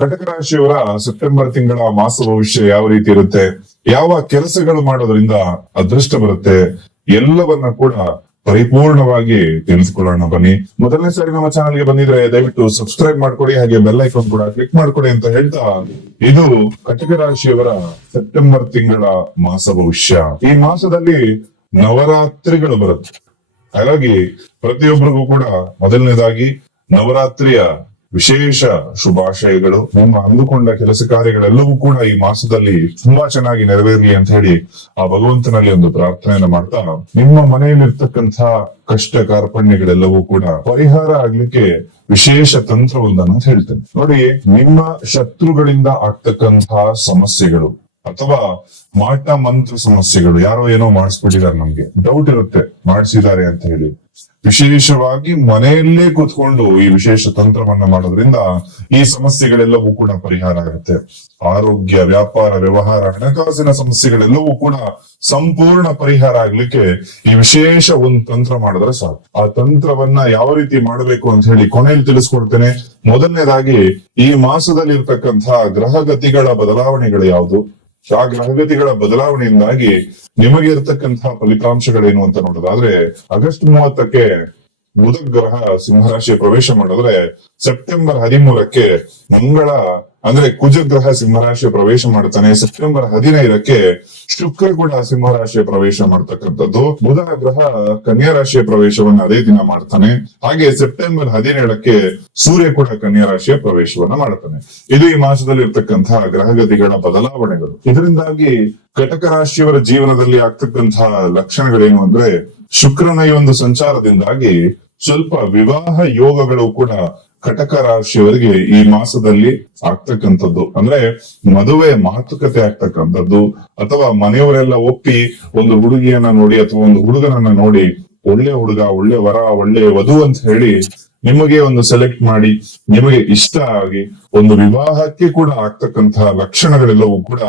ಕಟಕ ರಾಶಿಯವರ ಸೆಪ್ಟೆಂಬರ್ ತಿಂಗಳ ಮಾಸ ಭವಿಷ್ಯ ಯಾವ ರೀತಿ ಇರುತ್ತೆ, ಯಾವ ಕೆಲಸಗಳು ಮಾಡೋದ್ರಿಂದ ಅದೃಷ್ಟ ಬರುತ್ತೆ, ಎಲ್ಲವನ್ನ ಕೂಡ ಪರಿಪೂರ್ಣವಾಗಿ ತಿಳಿದುಕೊಳ್ಳೋಣ ಬನ್ನಿ. ಮೊದಲನೇ ಸಾರಿ ನಮ್ಮ ಚಾನಲ್ಗೆ ಬಂದಿದ್ರೆ ದಯವಿಟ್ಟು ಸಬ್ಸ್ಕ್ರೈಬ್ ಮಾಡ್ಕೊಡಿ, ಹಾಗೆ ಬೆಲ್ ಐಕಾನ್ ಕೂಡ ಕ್ಲಿಕ್ ಮಾಡ್ಕೊಡಿ ಅಂತ ಹೇಳ್ತಾ, ಇದು ಕಟಕ ರಾಶಿಯವರ ಸೆಪ್ಟೆಂಬರ್ ತಿಂಗಳ ಮಾಸ ಭವಿಷ್ಯ. ಈ ಮಾಸದಲ್ಲಿ ನವರಾತ್ರಿಗಳು ಬರುತ್ತೆ. ಹಾಗಾಗಿ ಪ್ರತಿಯೊಬ್ಬರಿಗೂ ಕೂಡ ಮೊದಲನೇದಾಗಿ ನವರಾತ್ರಿಯ ವಿಶೇಷ ಶುಭಾಶಯಗಳು. ನಿಮ್ಮ ಅಂದುಕೊಂಡ ಕೆಲಸ ಕಾರ್ಯಗಳೆಲ್ಲವೂ ಕೂಡ ಈ ಮಾಸದಲ್ಲಿ ತುಂಬಾ ಚೆನ್ನಾಗಿ ನೆರವೇರಲಿ ಅಂತ ಹೇಳಿ ಆ ಭಗವಂತನಲ್ಲಿ ಒಂದು ಪ್ರಾರ್ಥನೆಯನ್ನ ಮಾಡ್ತಾ, ನಿಮ್ಮ ಮನೆಯಲ್ಲಿರ್ತಕ್ಕಂತಹ ಕಷ್ಟ ಕಾರ್ಪಣ್ಯಗಳೆಲ್ಲವೂ ಕೂಡ ಪರಿಹಾರ ಆಗ್ಲಿಕ್ಕೆ ವಿಶೇಷ ತಂತ್ರವೊಂದನ್ನು ಹೇಳ್ತೇನೆ ನೋಡಿ. ನಿಮ್ಮ ಶತ್ರುಗಳಿಂದ ಆಗ್ತಕ್ಕಂತಹ ಸಮಸ್ಯೆಗಳು ಅಥವಾ ಮಾಟ ಮಂತ್ರ ಸಮಸ್ಯೆಗಳು, ಯಾರೋ ಏನೋ ಮಾಡಿಸ್ಬಿಟ್ಟಿದ್ದಾರೆ, ನಮ್ಗೆ ಡೌಟ್ ಇರುತ್ತೆ ಮಾಡಿಸಿದ್ದಾರೆ ಅಂತ ಹೇಳಿ, ವಿಶೇಷವಾಗಿ ಮನೆಯಲ್ಲೇ ಕೂತ್ಕೊಂಡು ಈ ವಿಶೇಷ ತಂತ್ರವನ್ನ ಮಾಡೋದ್ರಿಂದ ಈ ಸಮಸ್ಯೆಗಳೆಲ್ಲವೂ ಕೂಡ ಪರಿಹಾರ ಆಗುತ್ತೆ. ಆರೋಗ್ಯ, ವ್ಯಾಪಾರ, ವ್ಯವಹಾರ, ಹಣಕಾಸಿನ ಸಮಸ್ಯೆಗಳೆಲ್ಲವೂ ಕೂಡ ಸಂಪೂರ್ಣ ಪರಿಹಾರ ಆಗ್ಲಿಕ್ಕೆ ಈ ವಿಶೇಷ ಒಂದು ತಂತ್ರ ಮಾಡಿದ್ರೆ ಸಾಕು. ಆ ತಂತ್ರವನ್ನ ಯಾವ ರೀತಿ ಮಾಡಬೇಕು ಅಂತ ಹೇಳಿ ಕೊನೆಯಲ್ಲಿ ತಿಳಿಸ್ಕೊಡ್ತೇನೆ. ಮೊದಲನೇದಾಗಿ ಈ ಮಾಸದಲ್ಲಿ ಇರ್ತಕ್ಕಂತಹ ಗ್ರಹಗತಿಗಳ ಬದಲಾವಣೆಗಳು ಯಾವುದು, ಆ ಗ್ರಹಗತಿಗಳ ಬದಲಾವಣೆಯಿಂದಾಗಿ ನಿಮಗೆ ಇರತಕ್ಕಂತಹ ಫಲಿತಾಂಶಗಳೇನು ಅಂತ ನೋಡೋದಾದ್ರೆ, ಆಗಸ್ಟ್ 30ಕ್ಕೆ ಬುಧ ಗ್ರಹ ಸಿಂಹರಾಶಿಯ ಪ್ರವೇಶ ಮಾಡಿದ್ರೆ, ಸೆಪ್ಟೆಂಬರ್ 13ಕ್ಕೆ ಮಂಗಳ ಅಂದ್ರೆ ಕುಜ ಗ್ರಹ ಸಿಂಹರಾಶಿಯ ಪ್ರವೇಶ ಮಾಡ್ತಾನೆ. ಸೆಪ್ಟೆಂಬರ್ 15ಕ್ಕೆ ಶುಕ್ರ ಕೂಡ ಸಿಂಹರಾಶಿಯ ಪ್ರವೇಶ ಮಾಡ್ತಕ್ಕಂಥದ್ದು. ಬುಧ ಗ್ರಹ ಕನ್ಯಾ ರಾಶಿಯ ಪ್ರವೇಶವನ್ನ ಅದೇ ದಿನ ಮಾಡ್ತಾನೆ. ಹಾಗೆ ಸೆಪ್ಟೆಂಬರ್ 17ಕ್ಕೆ ಸೂರ್ಯ ಕೂಡ ಕನ್ಯಾ ರಾಶಿಯ ಪ್ರವೇಶವನ್ನ ಮಾಡ್ತಾನೆ. ಇದು ಈ ಮಾಸದಲ್ಲಿ ಇರ್ತಕ್ಕಂತಹ ಗ್ರಹಗತಿಗಳ ಬದಲಾವಣೆಗಳು. ಇದರಿಂದಾಗಿ ಕಟಕ ರಾಶಿಯವರ ಜೀವನದಲ್ಲಿ ಆಗ್ತಕ್ಕಂತಹ ಲಕ್ಷಣಗಳೇನು ಅಂದ್ರೆ, ಶುಕ್ರನ ಈ ಒಂದು ಸಂಚಾರದಿಂದಾಗಿ ಸ್ವಲ್ಪ ವಿವಾಹ ಯೋಗಗಳು ಕೂಡ ಕಟಕ ರಾಶಿಯವರಿಗೆ ಈ ಮಾಸದಲ್ಲಿ ಆಗ್ತಕ್ಕಂಥದ್ದು. ಅಂದ್ರೆ ಮದುವೆ ಮಾತುಕತೆ ಆಗ್ತಕ್ಕಂಥದ್ದು, ಅಥವಾ ಮನೆಯವರೆಲ್ಲ ಒಪ್ಪಿ ಒಂದು ಹುಡುಗಿಯನ್ನ ನೋಡಿ ಅಥವಾ ಒಂದು ಹುಡುಗನನ್ನ ನೋಡಿ, ಒಳ್ಳೆ ಹುಡುಗ, ಒಳ್ಳೆ ವರ, ಒಳ್ಳೆ ವಧು ಅಂತ ಹೇಳಿ ನಿಮಗೆ ಒಂದು ಸೆಲೆಕ್ಟ್ ಮಾಡಿ ನಿಮಗೆ ಇಷ್ಟ ಆಗಿ ಒಂದು ವಿವಾಹಕ್ಕೆ ಕೂಡ ಆಗ್ತಕ್ಕಂತಹ ಲಕ್ಷಣಗಳೆಲ್ಲವೂ ಕೂಡ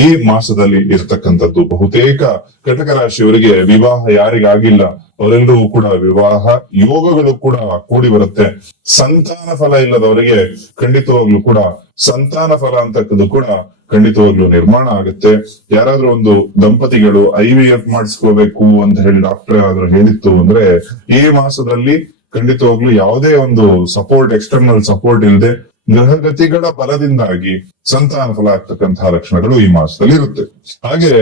ಈ ಮಾಸದಲ್ಲಿ ಇರತಕ್ಕಂಥದ್ದು. ಬಹುತೇಕ ಕಟಕ ರಾಶಿಯವರಿಗೆ ವಿವಾಹ ಯಾರಿಗಾಗಿಲ್ಲ ಅವರೆಲ್ಲರೂ ಕೂಡ ವಿವಾಹ ಯೋಗಗಳು ಕೂಡ ಕೂಡಿ ಬರುತ್ತೆ. ಸಂತಾನ ಫಲ ಇಲ್ಲದವರಿಗೆ ಖಂಡಿತವಾಗ್ಲೂ ಕೂಡ ಸಂತಾನ ಫಲ ಅಂತಕ್ಕದ್ದು ಕೂಡ ಖಂಡಿತವಾಗ್ಲೂ ನಿರ್ಮಾಣ ಆಗುತ್ತೆ. ಯಾರಾದ್ರೂ ಒಂದು ದಂಪತಿಗಳು IVF ಮಾಡಿಸ್ಕೋಬೇಕು ಅಂತ ಹೇಳಿ ಡಾಕ್ಟರ್ ಏನಾದ್ರು ಹೇಳಿತ್ತು ಅಂದ್ರೆ, ಈ ಮಾಸದಲ್ಲಿ ಖಂಡಿತವಾಗ್ಲೂ ಯಾವುದೇ ಒಂದು ಸಪೋರ್ಟ್, ಎಕ್ಸ್ಟರ್ನಲ್ ಸಪೋರ್ಟ್ ಇಲ್ಲದೆ ಗ್ರಹಗತಿಗಳ ಬಲದಿಂದಾಗಿ ಸಂತಾನ ಫಲ ಆಗ್ತಕ್ಕಂತಹ ಲಕ್ಷಣಗಳು ಈ ಮಾಸದಲ್ಲಿ ಇರುತ್ತೆ. ಹಾಗೆ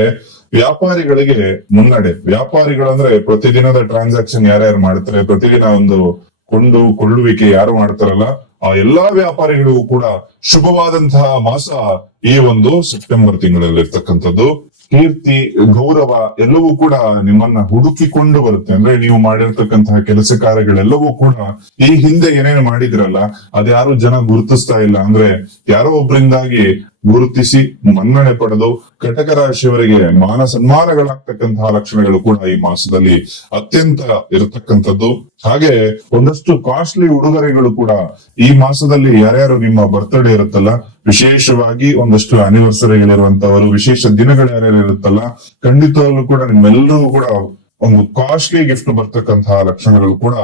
ವ್ಯಾಪಾರಿಗಳಿಗೆ ಮುನ್ನಡೆ. ವ್ಯಾಪಾರಿಗಳಂದ್ರೆ ಪ್ರತಿದಿನದ ಟ್ರಾನ್ಸಾಕ್ಷನ್ ಯಾರ್ಯಾರು ಮಾಡ್ತಾರೆ, ಪ್ರತಿದಿನ ಒಂದು ಕೊಳ್ಳುವಿಕೆ ಯಾರು ಮಾಡ್ತಾರಲ್ಲ, ಆ ಎಲ್ಲಾ ವ್ಯಾಪಾರಿಗಳಿಗೂ ಕೂಡ ಶುಭವಾದಂತಹ ಮಾಸ ಈ ಒಂದು ಸೆಪ್ಟೆಂಬರ್ ತಿಂಗಳಲ್ಲಿ ಇರ್ತಕ್ಕಂಥದ್ದು. ಕೀರ್ತಿ, ಗೌರವ ಎಲ್ಲವೂ ಕೂಡ ನಿಮ್ಮನ್ನ ಹುಡುಕಿಕೊಂಡು ಬರುತ್ತೆ. ಅಂದ್ರೆ ನೀವು ಮಾಡಿರ್ತಕ್ಕಂತಹ ಕೆಲಸ ಕಾರ್ಯಗಳೆಲ್ಲವೂ ಕೂಡ ಈ ಹಿಂದೆ ಏನೇನು ಮಾಡಿದ್ರಲ್ಲ ಅದ್ಯಾರು ಜನ ಗುರುತಿಸ್ತಾ ಇಲ್ಲ ಅಂದ್ರೆ, ಯಾರೋ ಒಬ್ಬರಿಂದಾಗಿ ಗುರುತಿಸಿ ಮನ್ನಣೆ ಪಡೆದು ಕಟಕ ರಾಶಿಯವರಿಗೆ ಮಾನ ಸನ್ಮಾನಗಳಾಗ್ತಕ್ಕಂತಹ ಲಕ್ಷಣಗಳು ಕೂಡ ಈ ಮಾಸದಲ್ಲಿ ಅತ್ಯಂತ ಇರತಕ್ಕಂಥದ್ದು. ಹಾಗೆ ಒಂದಷ್ಟು ಕಾಸ್ಟ್ಲಿ ಉಡುಗೊರೆಗಳು ಕೂಡ ಈ ಮಾಸದಲ್ಲಿ, ಯಾರ್ಯಾರು ನಿಮ್ಮ ಬರ್ತ್ಡೇ ಇರುತ್ತಲ್ಲ, ವಿಶೇಷವಾಗಿ ಒಂದಷ್ಟು ಆನಿವರ್ಸರಿಗಳಿರುವಂತವರು, ವಿಶೇಷ ದಿನಗಳು ಯಾರ್ಯಾರು ಇರುತ್ತಲ್ಲ, ಖಂಡಿತವಾಗ್ಲೂ ಕೂಡ ನಿಮ್ಮೆಲ್ಲರೂ ಕೂಡ ಒಂದು ಕಾಸ್ಟ್ಲಿ ಗಿಫ್ಟ್ ಬರ್ತಕ್ಕಂತಹ ಲಕ್ಷಣಗಳು ಕೂಡ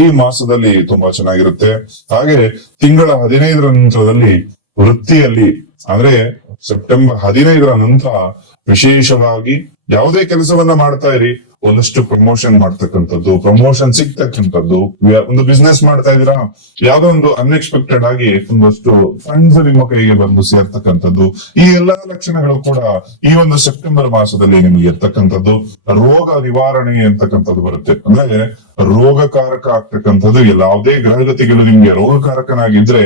ಈ ಮಾಸದಲ್ಲಿ ತುಂಬಾ ಚೆನ್ನಾಗಿರುತ್ತೆ. ಹಾಗೆ ತಿಂಗಳ 15ರ ನಂತರದಲ್ಲಿ ವೃತ್ತಿಯಲ್ಲಿ, ಅಂದ್ರೆ ಸೆಪ್ಟೆಂಬರ್ 15ರ ನಂತರ ವಿಶೇಷವಾಗಿ ಯಾವುದೇ ಕೆಲಸವನ್ನ ಮಾಡ್ತಾ ಇರಿ, ಒಂದಷ್ಟು ಪ್ರಮೋಷನ್ ಮಾಡ್ತಕ್ಕಂಥದ್ದು, ಪ್ರಮೋಷನ್ ಸಿಗ್ತಕ್ಕಂಥದ್ದು. ಒಂದು ಬಿಸ್ನೆಸ್ ಮಾಡ್ತಾ ಇದೀರಾ, ಯಾವ್ದೋ ಒಂದು ಅನ್ಎಕ್ಸ್ಪೆಕ್ಟೆಡ್ ಆಗಿ ಒಂದಷ್ಟು ಫಂಡ್ಸ್ ನಿಮ್ಮ ಕೈಗೆ ಬಂದು ಸೇರ್ತಕ್ಕಂಥದ್ದು, ಈ ಎಲ್ಲಾ ಲಕ್ಷಣಗಳು ಕೂಡ ಈ ಒಂದು ಸೆಪ್ಟೆಂಬರ್ ಮಾಸದಲ್ಲಿ ನಿಮಗೆ ಇರ್ತಕ್ಕಂಥದ್ದು. ರೋಗ ನಿವಾರಣೆ ಅಂತಕ್ಕಂಥದ್ದು ಬರುತ್ತೆ. ಅಂದ್ರೆ ರೋಗಕಾರಕ ಆಗ್ತಕ್ಕಂಥದ್ದು, ಯಾವುದೇ ಗ್ರಹಗತಿಗಳು ನಿಮ್ಗೆ ರೋಗಕಾರಕನಾಗಿದ್ರೆ,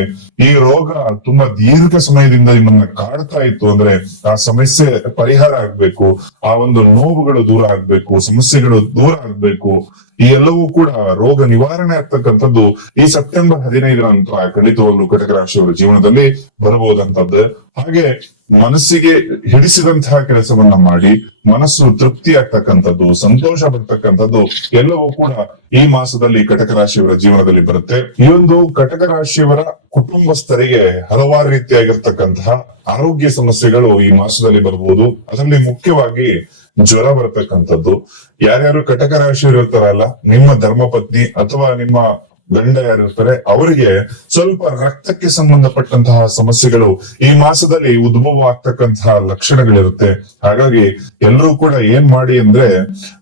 ಈ ರೋಗ ತುಂಬಾ ದೀರ್ಘ ಸಮಯದಿಂದ ನಿಮ್ಮನ್ನ ಕಾಡ್ತಾ ಇತ್ತು ಅಂದ್ರೆ ಆ ಸಮಸ್ಯೆ ಪರಿಹಾರ ಆಗ್ಬೇಕು, ಆ ಒಂದು ನೋವುಗಳು ದೂರ ಆಗ್ಬೇಕು, ಸಮಸ್ಯೆಗಳು ದೂರ ಆಗ್ಬೇಕು. ಈ ಎಲ್ಲವೂ ಕೂಡ ರೋಗ ನಿವಾರಣೆ ಆಗ್ತಕ್ಕಂಥದ್ದು ಈ ಸೆಪ್ಟೆಂಬರ್ 15ರ ನಂತರ ಖಂಡಿತವಾಗ್ಲೂ ಕಟಕ ರಾಶಿಯವರ ಜೀವನದಲ್ಲಿ ಬರಬಹುದಂತದ್ದು. ಹಾಗೆ ಮನಸ್ಸಿಗೆ ಹಿಡಿಸಿದಂತಹ ಕೆಲಸವನ್ನ ಮಾಡಿ ಮನಸ್ಸು ತೃಪ್ತಿ ಆಗ್ತಕ್ಕಂಥದ್ದು, ಸಂತೋಷ ಪಡ್ತಕ್ಕಂಥದ್ದು ಎಲ್ಲವೂ ಕೂಡ ಈ ಮಾಸದಲ್ಲಿ ಕಟಕ ರಾಶಿಯವರ ಜೀವನದಲ್ಲಿ ಬರುತ್ತೆ. ಈ ಒಂದು ಕಟಕ ರಾಶಿಯವರ ಕುಟುಂಬಸ್ಥರಿಗೆ ಹಲವಾರು ರೀತಿಯಾಗಿರ್ತಕ್ಕಂತಹ ಆರೋಗ್ಯ ಸಮಸ್ಯೆಗಳು ಈ ಮಾಸದಲ್ಲಿ ಬರಬಹುದು. ಅದರಲ್ಲಿ ಮುಖ್ಯವಾಗಿ ಜ್ವರ ಬರತಕ್ಕಂಥದ್ದು. ಯಾರ್ಯಾರು ಕಟಕ ರಾಶಿಯವರು ಇರ್ತಾರಲ್ಲ, ನಿಮ್ಮ ಧರ್ಮಪತ್ನಿ ಅಥವಾ ನಿಮ್ಮ ಗಂಡ ಯಾರಿರ್ತಾರೆ ಅವರಿಗೆ ಸ್ವಲ್ಪ ರಕ್ತಕ್ಕೆ ಸಂಬಂಧಪಟ್ಟಂತಹ ಸಮಸ್ಯೆಗಳು ಈ ಮಾಸದಲ್ಲಿ ಉದ್ಭವ ಆಗ್ತಕ್ಕಂತಹ ಲಕ್ಷಣಗಳಿರುತ್ತೆ. ಹಾಗಾಗಿ ಎಲ್ಲರೂ ಕೂಡ ಏನ್ ಮಾಡಿ ಅಂದ್ರೆ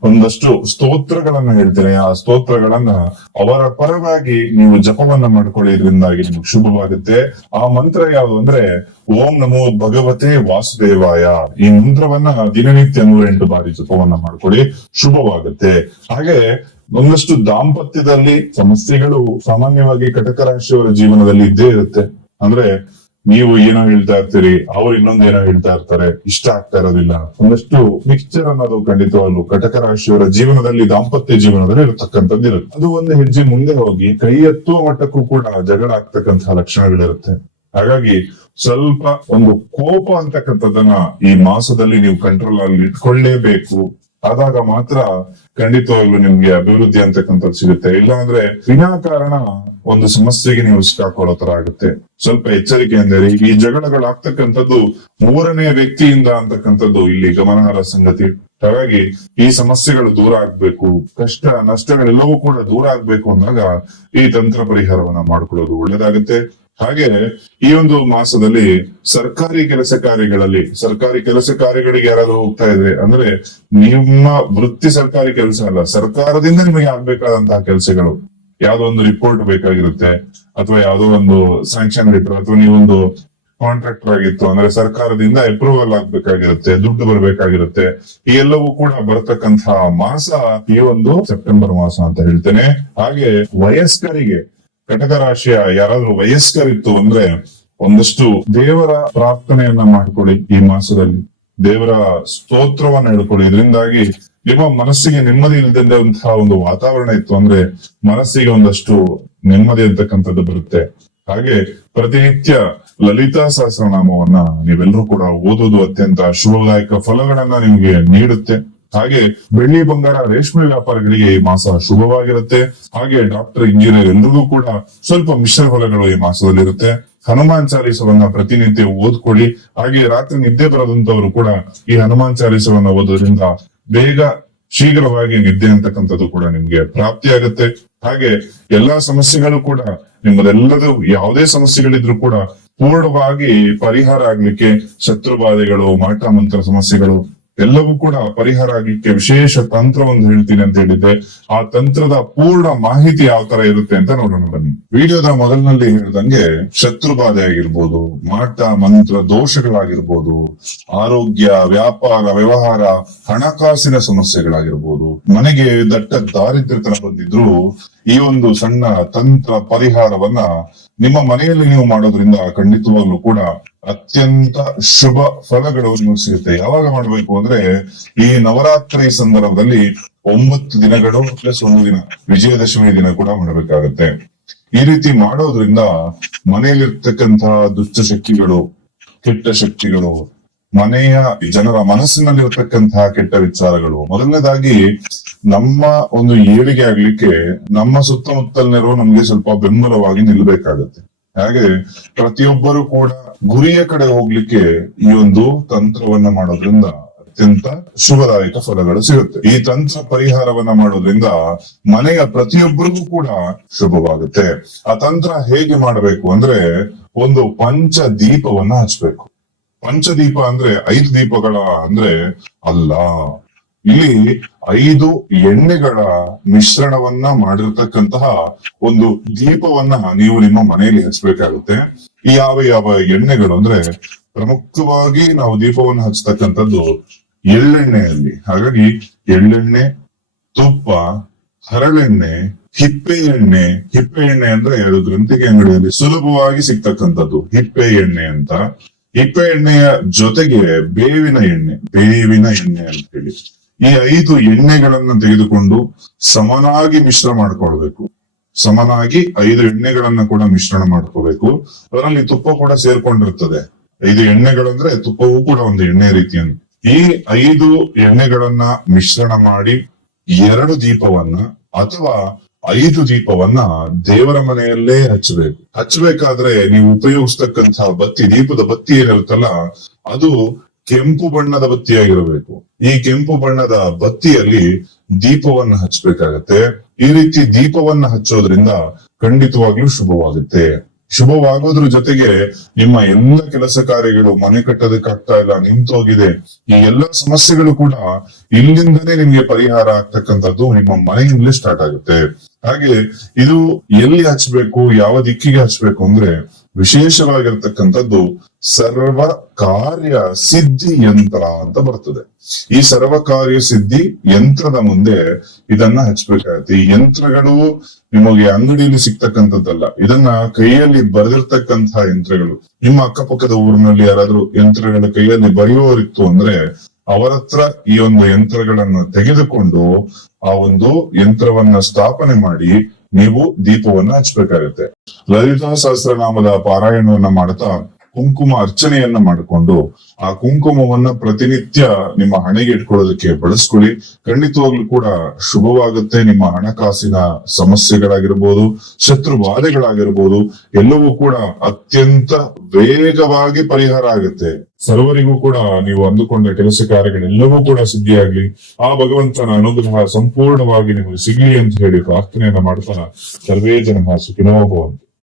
ಒಂದಷ್ಟು ಸ್ತೋತ್ರಗಳನ್ನ ಹೇಳ್ತೇನೆ, ಆ ಸ್ತೋತ್ರಗಳನ್ನ ಅವರ ಪರವಾಗಿ ನೀವು ಜಪವನ್ನ ಮಾಡ್ಕೊಳ್ಳಿ, ಇದರಿಂದಾಗಿ ನಿಮ್ಗೆ ಶುಭವಾಗುತ್ತೆ. ಆ ಮಂತ್ರ ಯಾವುದು ಅಂದ್ರೆ ಓಂ ನಮೋ ಭಗವತೆ ವಾಸುದೇವಾಯ. ಈ ಮಂತ್ರವನ್ನ ದಿನನಿತ್ಯ 108 ಬಾರಿ ಜಪವನ್ನ ಮಾಡ್ಕೊಳ್ಳಿ, ಶುಭವಾಗುತ್ತೆ. ಹಾಗೆ ಒಂದಷ್ಟು ದಾಂಪತ್ಯದಲ್ಲಿ ಸಮಸ್ಯೆಗಳು ಸಾಮಾನ್ಯವಾಗಿ ಕಟಕ ರಾಶಿಯವರ ಜೀವನದಲ್ಲಿ ಇದ್ದೇ ಇರುತ್ತೆ. ಅಂದ್ರೆ ನೀವು ಏನೋ ಹೇಳ್ತಾ ಇರ್ತೀರಿ, ಅವ್ರು ಇನ್ನೊಂದೇನೋ ಹೇಳ್ತಾ ಇರ್ತಾರೆ, ಇಷ್ಟ ಆಗ್ತಾ ಇರೋದಿಲ್ಲ. ಒಂದಷ್ಟು ಮಿಕ್ಸ್ಚರ್ ಅನ್ನೋದು ಖಂಡಿತವಾಗ್ಲು ಕಟಕ ರಾಶಿಯವರ ಜೀವನದಲ್ಲಿ, ದಾಂಪತ್ಯ ಜೀವನದಲ್ಲಿ ಇರತಕ್ಕಂಥದ್ದು ಇರುತ್ತೆ. ಅದು ಒಂದು ಹೆಜ್ಜೆ ಮುಂದೆ ಹೋಗಿ ಕೈ ಎತ್ತುವ ಮಟ್ಟಕ್ಕೂ ಕೂಡ ಜಗಳ ಆಗ್ತಕ್ಕಂತಹ ಲಕ್ಷಣಗಳಿರುತ್ತೆ. ಹಾಗಾಗಿ ಸ್ವಲ್ಪ ಒಂದು ಕೋಪ ಅಂತಕ್ಕಂಥದ್ದನ್ನ ಈ ಮಾಸದಲ್ಲಿ ನೀವು ಕಂಟ್ರೋಲ್ ಅಲ್ಲಿ ಇಟ್ಕೊಳ್ಳೇಬೇಕು. ಆದಾಗ ಮಾತ್ರ ಖಂಡಿತವಾಗ್ಲೂ ನಿಮ್ಗೆ ಅಭಿವೃದ್ಧಿ ಅಂತಕ್ಕಂಥದ್ದು ಸಿಗುತ್ತೆ. ಇಲ್ಲ ಅಂದ್ರೆ ವಿನಾಕಾರಣ ಒಂದು ಸಮಸ್ಯೆಗೆ ನೀವು ಸಿಕ್ಕಾಕೊಳ್ಳೋ ತರ ಆಗುತ್ತೆ. ಸ್ವಲ್ಪ ಎಚ್ಚರಿಕೆಯಿಂದ ಇರಿ. ಈ ಜಗಳಗಳಾಗ್ತಕ್ಕಂಥದ್ದು 3ನೇ ವ್ಯಕ್ತಿಯಿಂದ ಅಂತಕ್ಕಂಥದ್ದು ಇಲ್ಲಿ ಗಮನಾರ್ಹ ಸಂಗತಿ. ಹಾಗಾಗಿ ಈ ಸಮಸ್ಯೆಗಳು ದೂರ ಆಗ್ಬೇಕು, ಕಷ್ಟ ನಷ್ಟಗಳೆಲ್ಲವೂ ಕೂಡ ದೂರ ಆಗ್ಬೇಕು ಅಂದಾಗ ಈ ತಂತ್ರ ಪರಿಹಾರವನ್ನ ಮಾಡ್ಕೊಳ್ಳೋದು ಒಳ್ಳೇದಾಗುತ್ತೆ. ಹಾಗೆ ಈ ಒಂದು ಮಾಸದಲ್ಲಿ ಸರ್ಕಾರಿ ಕೆಲಸ ಕಾರ್ಯಗಳಿಗೆ ಯಾರಾದ್ರೂ ಹೋಗ್ತಾ ಇದ್ರೆ, ಅಂದ್ರೆ ನಿಮ್ಮ ವೃತ್ತಿ ಸರ್ಕಾರಿ ಕೆಲಸ ಅಲ್ಲ, ಸರ್ಕಾರದಿಂದ ನಿಮಗೆ ಆಗ್ಬೇಕಾದಂತಹ ಕೆಲಸಗಳು, ಯಾವ್ದೋ ಒಂದು ರಿಪೋರ್ಟ್ ಬೇಕಾಗಿರುತ್ತೆ, ಅಥವಾ ಯಾವ್ದೋ ಒಂದು ಸ್ಯಾಂಕ್ಷನ್ ಲೆಟರ್, ಅಥವಾ ನೀವೊಂದು ಕಾಂಟ್ರಾಕ್ಟರ್ ಆಗಿತ್ತು ಅಂದ್ರೆ ಸರ್ಕಾರದಿಂದ ಅಪ್ರೂವಲ್ ಆಗ್ಬೇಕಾಗಿರುತ್ತೆ, ದುಡ್ಡು ಬರ್ಬೇಕಾಗಿರುತ್ತೆ. ಈ ಎಲ್ಲವೂ ಕೂಡ ಬರತಕ್ಕಂತಹ ಮಾಸ ಈ ಒಂದು ಸೆಪ್ಟೆಂಬರ್ ಮಾಸ ಅಂತ ಹೇಳ್ತೇನೆ. ಹಾಗೆ ವಯಸ್ಕರಿಗೆ, ಕಟಕ ರಾಶಿಯ ಯಾರಾದ್ರೂ ವಯಸ್ಕರಿತ್ತು ಅಂದ್ರೆ ಒಂದಷ್ಟು ದೇವರ ಪ್ರಾರ್ಥನೆಯನ್ನ ಮಾಡ್ಕೊಳ್ಳಿ. ಈ ಮಾಸದಲ್ಲಿ ದೇವರ ಸ್ತೋತ್ರವನ್ನ ಹೇಳ್ಕೊಳ್ಳಿ. ಇದರಿಂದಾಗಿ ನಿಮ್ಮ ಮನಸ್ಸಿಗೆ ನೆಮ್ಮದಿ ಇಲ್ಲದಂತಹ ಒಂದು ವಾತಾವರಣ ಇತ್ತು ಅಂದ್ರೆ ಮನಸ್ಸಿಗೆ ಒಂದಷ್ಟು ನೆಮ್ಮದಿ ಅಂತಕ್ಕಂಥದ್ದು ಬರುತ್ತೆ. ಹಾಗೆ ಪ್ರತಿನಿತ್ಯ ಲಲಿತಾ ಸಹಸ್ರನಾಮವನ್ನ ನೀವೆಲ್ಲರೂ ಕೂಡ ಓದೋದು ಅತ್ಯಂತ ಶುಭದಾಯಕ ಫಲಗಳನ್ನ ನಿಮ್ಗೆ ನೀಡುತ್ತೆ. ಹಾಗೆ ಬೆಳ್ಳಿ ಬಂಗಾರ ರೇಷ್ಮೆ ವ್ಯಾಪಾರಿಗಳಿಗೆ ಈ ಮಾಸ ಶುಭವಾಗಿರುತ್ತೆ. ಹಾಗೆ ಡಾಕ್ಟರ್, ಇಂಜಿನಿಯರ್ ಎಲ್ರಿಗೂ ಕೂಡ ಸ್ವಲ್ಪ ಮಿಶ್ರ ಫಲಗಳು ಈ ಮಾಸದಲ್ಲಿರುತ್ತೆ. ಹನುಮಾನ್ ಚಾಲೀಸವನ್ನ ಪ್ರತಿನಿತ್ಯ ಓದ್ಕೊಳ್ಳಿ. ಹಾಗೆ ರಾತ್ರಿ ನಿದ್ದೆ ಬರದಂತವರು ಕೂಡ ಈ ಹನುಮಾನ್ ಚಾಲೀಸವನ್ನ ಓದೋದ್ರಿಂದ ಬೇಗ ಶೀಘ್ರವಾಗಿ ನಿದ್ದೆ ಅಂತಕ್ಕಂಥದ್ದು ಕೂಡ ನಿಮ್ಗೆ ಪ್ರಾಪ್ತಿಯಾಗುತ್ತೆ. ಹಾಗೆ ಎಲ್ಲಾ ಸಮಸ್ಯೆಗಳು ಕೂಡ ನಿಮ್ಮದೆಲ್ಲದೂ ಯಾವುದೇ ಸಮಸ್ಯೆಗಳಿದ್ರು ಕೂಡ ಪೂರ್ಣವಾಗಿ ಪರಿಹಾರ ಆಗ್ಲಿಕ್ಕೆ, ಶತ್ರುಬಾಧೆಗಳು, ಮಾಟ ಮಂತ್ರ ಸಮಸ್ಯೆಗಳು ಎಲ್ಲವೂ ಕೂಡ ಪರಿಹಾರ ಆಗ್ಲಿಕ್ಕೆ ವಿಶೇಷ ತಂತ್ರ ಒಂದು ಹೇಳ್ತೀನಿ ಅಂತ ಹೇಳಿದ್ದೆ. ಆ ತಂತ್ರದ ಪೂರ್ಣ ಮಾಹಿತಿ ಯಾವ ತರ ಇರುತ್ತೆ ಅಂತ ನೋಡೋಣ ಬನ್ನಿ. ವಿಡಿಯೋದ ಮೊದಲಿನಲ್ಲಿ ಹೇಳಿದಂಗೆ ಶತ್ರುಬಾಧೆ ಆಗಿರ್ಬೋದು, ಮಾಟ ಮಂತ್ರ ದೋಷಗಳಾಗಿರ್ಬೋದು, ಆರೋಗ್ಯ, ವ್ಯಾಪಾರ, ವ್ಯವಹಾರ, ಹಣಕಾಸಿನ ಸಮಸ್ಯೆಗಳಾಗಿರ್ಬೋದು, ಮನೆಗೆ ದಟ್ಟ ದಾರಿದ್ರ್ಯತನ ಬಂದಿದ್ರು ಈ ಒಂದು ಸಣ್ಣ ತಂತ್ರ ಪರಿಹಾರವನ್ನ ನಿಮ್ಮ ಮನೆಯಲ್ಲಿ ನೀವು ಮಾಡೋದ್ರಿಂದ ಖಂಡಿತವಾಗ್ಲೂ ಕೂಡ ಅತ್ಯಂತ ಶುಭ ಫಲಗಳು ನಿಮಗೆ ಸಿಗುತ್ತೆ. ಯಾವಾಗ ಮಾಡ್ಬೇಕು ಅಂದ್ರೆ ಈ ನವರಾತ್ರಿ ಸಂದರ್ಭದಲ್ಲಿ 9 ದಿನಗಳು ಪ್ಲಸ್ 1 ದಿನ ವಿಜಯದಶಮಿ ದಿನ ಕೂಡ ಮಾಡಬೇಕಾಗತ್ತೆ. ಈ ರೀತಿ ಮಾಡೋದ್ರಿಂದ ಮನೆಯಲ್ಲಿರ್ತಕ್ಕಂತಹ ದುಷ್ಟಶಕ್ತಿಗಳು, ಕೆಟ್ಟ ಶಕ್ತಿಗಳು, ಮನೆಯ ಜನರ ಮನಸ್ಸಿನಲ್ಲಿ ಇರತಕ್ಕಂತಹ ಕೆಟ್ಟ ವಿಚಾರಗಳು, ಮೊದಲನೇದಾಗಿ ನಮ್ಮ ಒಂದು ಏಳಿಗೆ ಆಗ್ಲಿಕ್ಕೆ ನಮ್ಮ ಸುತ್ತಮುತ್ತಲಿನರು ನಮ್ಗೆ ಸ್ವಲ್ಪ ಬೆಂಬಲವಾಗಿ ನಿಲ್ಬೇಕಾಗತ್ತೆ. ಹಾಗೆ ಪ್ರತಿಯೊಬ್ಬರು ಕೂಡ ಗುರಿಯ ಕಡೆ ಹೋಗ್ಲಿಕ್ಕೆ ಈ ಒಂದು ತಂತ್ರವನ್ನ ಮಾಡೋದ್ರಿಂದ ಅತ್ಯಂತ ಶುಭದಾಯಕ ಫಲಗಳು ಸಿಗುತ್ತೆ. ಈ ತಂತ್ರ ಪರಿಹಾರವನ್ನ ಮಾಡೋದ್ರಿಂದ ಮನೆಯ ಪ್ರತಿಯೊಬ್ಬರಿಗೂ ಕೂಡ ಶುಭವಾಗುತ್ತೆ. ಆ ತಂತ್ರ ಹೇಗೆ ಮಾಡಬೇಕು ಅಂದ್ರೆ ಒಂದು ಪಂಚ ದೀಪವನ್ನ ಹಚ್ಬೇಕು. ಪಂಚದೀಪ ಅಂದ್ರೆ 5 ದೀಪಗಳ ಅಂದ್ರೆ ಅಲ್ಲ, ಇಲ್ಲಿ 5 ಎಣ್ಣೆಗಳ ಮಿಶ್ರಣವನ್ನ ಮಾಡಿರ್ತಕ್ಕಂತಹ ಒಂದು ದೀಪವನ್ನ ನೀವು ನಿಮ್ಮ ಮನೆಯಲ್ಲಿ ಹಚ್ಚಬೇಕಾಗುತ್ತೆ. ಈ ಯಾವ ಎಣ್ಣೆಗಳು ಅಂದ್ರೆ ಪ್ರಮುಖವಾಗಿ ನಾವು ದೀಪವನ್ನು ಹಚ್ಚತಕ್ಕಂಥದ್ದು ಎಳ್ಳೆಣ್ಣೆಯಲ್ಲಿ. ಹಾಗಾಗಿ ಎಳ್ಳೆಣ್ಣೆ, ತುಪ್ಪ, ಹರಳೆಣ್ಣೆ, ಹಿಪ್ಪೆ ಎಣ್ಣೆ ಅಂದ್ರೆ ಅದು ಗ್ರಂಥಿಗೆ ಅಂಗಡಿಯಲ್ಲಿ ಸುಲಭವಾಗಿ ಸಿಗ್ತಕ್ಕಂಥದ್ದು ಹಿಪ್ಪೆ ಎಣ್ಣೆ ಅಂತ. ಹಿಪ್ಪೆ ಎಣ್ಣೆಯ ಜೊತೆಗೆ ಬೇವಿನ ಎಣ್ಣೆ ಅಂತ ಹೇಳಿ ಈ 5 ಎಣ್ಣೆಗಳನ್ನ ತೆಗೆದುಕೊಂಡು ಸಮನಾಗಿ ಮಿಶ್ರ ಮಾಡ್ಕೊಳ್ಬೇಕು. ಸಮನಾಗಿ 5 ಎಣ್ಣೆಗಳನ್ನ ಕೂಡ ಮಿಶ್ರಣ ಮಾಡ್ಕೋಬೇಕು. ಅದರಲ್ಲಿ ತುಪ್ಪ ಕೂಡ ಸೇರ್ಕೊಂಡಿರ್ತದೆ. 5 ಎಣ್ಣೆಗಳಂದ್ರೆ ತುಪ್ಪವೂ ಕೂಡ ಒಂದು ಎಣ್ಣೆ ರೀತಿಯನ್ನು. ಈ 5 ಎಣ್ಣೆಗಳನ್ನ ಮಿಶ್ರಣ ಮಾಡಿ 2 ದೀಪವನ್ನ ಅಥವಾ 5 ದೀಪವನ್ನ ದೇವರ ಮನೆಯಲ್ಲೇ ಹಚ್ಚಬೇಕು. ಹಚ್ಚಬೇಕಾದ್ರೆ ನೀವು ಉಪಯೋಗಿಸ್ತಕ್ಕಂತಹ ಬತ್ತಿ, ದೀಪದ ಬತ್ತಿ ಏನಿರುತ್ತಲ್ಲ ಅದು ಕೆಂಪು ಬಣ್ಣದ ಬತ್ತಿಯಾಗಿರಬೇಕು. ಈ ಕೆಂಪು ಬಣ್ಣದ ಬತ್ತಿಯಲ್ಲಿ ದೀಪವನ್ನ ಹಚ್ಚಬೇಕಾಗತ್ತೆ. ಈ ರೀತಿ ದೀಪವನ್ನ ಹಚ್ಚೋದ್ರಿಂದ ಖಂಡಿತವಾಗ್ಲೂ ಶುಭವಾಗುತ್ತೆ. ಶುಭವಾಗೋದ್ರ ಜೊತೆಗೆ ನಿಮ್ಮ ಎಲ್ಲ ಕೆಲಸ ಕಾರ್ಯಗಳು, ಮನೆ ಕಟ್ಟೋದಕ್ಕಾಗ್ತಾ ಇಲ್ಲ, ನಿಂತೋಗಿದೆ, ಈ ಎಲ್ಲಾ ಸಮಸ್ಯೆಗಳು ಕೂಡ ಇಲ್ಲಿಂದನೇ ನಿಮ್ಗೆ ಪರಿಹಾರ ಆಗ್ತಕ್ಕಂಥದ್ದು ನಿಮ್ಮ ಮನೆಯಿಂದಲೇ ಸ್ಟಾರ್ಟ್ ಆಗುತ್ತೆ. ಹಾಗೆ ಇದು ಎಲ್ಲಿ ಹಚ್ಬೇಕು, ಯಾವ ದಿಕ್ಕಿಗೆ ಹಚ್ಬೇಕು ಅಂದ್ರೆ ವಿಶೇಷವಾಗಿರ್ತಕ್ಕಂಥದ್ದು ಸರ್ವ ಕಾರ್ಯ ಸಿದ್ಧಿ ಯಂತ್ರ ಅಂತ ಬರ್ತದೆ. ಈ ಸರ್ವ ಕಾರ್ಯ ಸಿದ್ಧಿ ಯಂತ್ರದ ಮುಂದೆ ಇದನ್ನ ಹಚ್ಬೇಕಾಗತ್ತೆ. ಈ ಯಂತ್ರಗಳು ನಿಮಗೆ ಅಂಗಡಿಯಲ್ಲಿ ಸಿಗ್ತಕ್ಕಂಥದ್ದಲ್ಲ, ಇದನ್ನ ಕೈಯಲ್ಲಿ ಬರೆದಿರ್ತಕ್ಕಂತಹ ಯಂತ್ರಗಳು. ನಿಮ್ಮ ಅಕ್ಕಪಕ್ಕದ ಊರಿನಲ್ಲಿ ಯಾರಾದ್ರೂ ಯಂತ್ರಗಳ ಕೈಯಲ್ಲಿ ಬರೆಯುವವರಿತ್ತು ಅಂದ್ರೆ ಅವರ ಹತ್ರ ಈ ಒಂದು ಯಂತ್ರಗಳನ್ನು ತೆಗೆದುಕೊಂಡು ಆ ಒಂದು ಯಂತ್ರವನ್ನ ಸ್ಥಾಪನೆ ಮಾಡಿ ನೀವು ದೀಪವನ್ನ ಹಚ್ಬೇಕಾಗತ್ತೆ. ಲಲಿತಾ ಸಹಸ್ರನಾಮದ ಪಾರಾಯಣವನ್ನ ಮಾಡ್ತಾ ಕುಂಕುಮ ಅರ್ಚನೆಯನ್ನ ಮಾಡಿಕೊಂಡು ಆ ಕುಂಕುಮವನ್ನ ಪ್ರತಿನಿತ್ಯ ನಿಮ್ಮ ಹಣೆಗೆ ಇಟ್ಕೊಳ್ಳೋದಕ್ಕೆ ಬಳಸ್ಕೊಳ್ಳಿ. ಖಂಡಿತವಾಗ್ಲೂ ಕೂಡ ಶುಭವಾಗುತ್ತೆ. ನಿಮ್ಮ ಹಣಕಾಸಿನ ಸಮಸ್ಯೆಗಳಾಗಿರ್ಬೋದು, ಶತ್ರು ಬಾಧೆಗಳಾಗಿರ್ಬೋದು, ಎಲ್ಲವೂ ಕೂಡ ಅತ್ಯಂತ ವೇಗವಾಗಿ ಪರಿಹಾರ ಆಗುತ್ತೆ. ಸರ್ವರಿಗೂ ಕೂಡ ನೀವು ಅಂದುಕೊಂಡ ಕೆಲಸ ಕಾರ್ಯಗಳೆಲ್ಲವೂ ಕೂಡ ಸಿದ್ಧಿಯಾಗ್ಲಿ, ಆ ಭಗವಂತನ ಅನುಗ್ರಹ ಸಂಪೂರ್ಣವಾಗಿ ನಿಮಗೆ ಸಿಗ್ಲಿ ಅಂತ ಹೇಳಿ ಪ್ರಾರ್ಥನೆಯನ್ನ ಮಾಡ್ತಾ ಸರ್ವೇ ಜನ ಸುಖಿನೋ ಭವಂತು.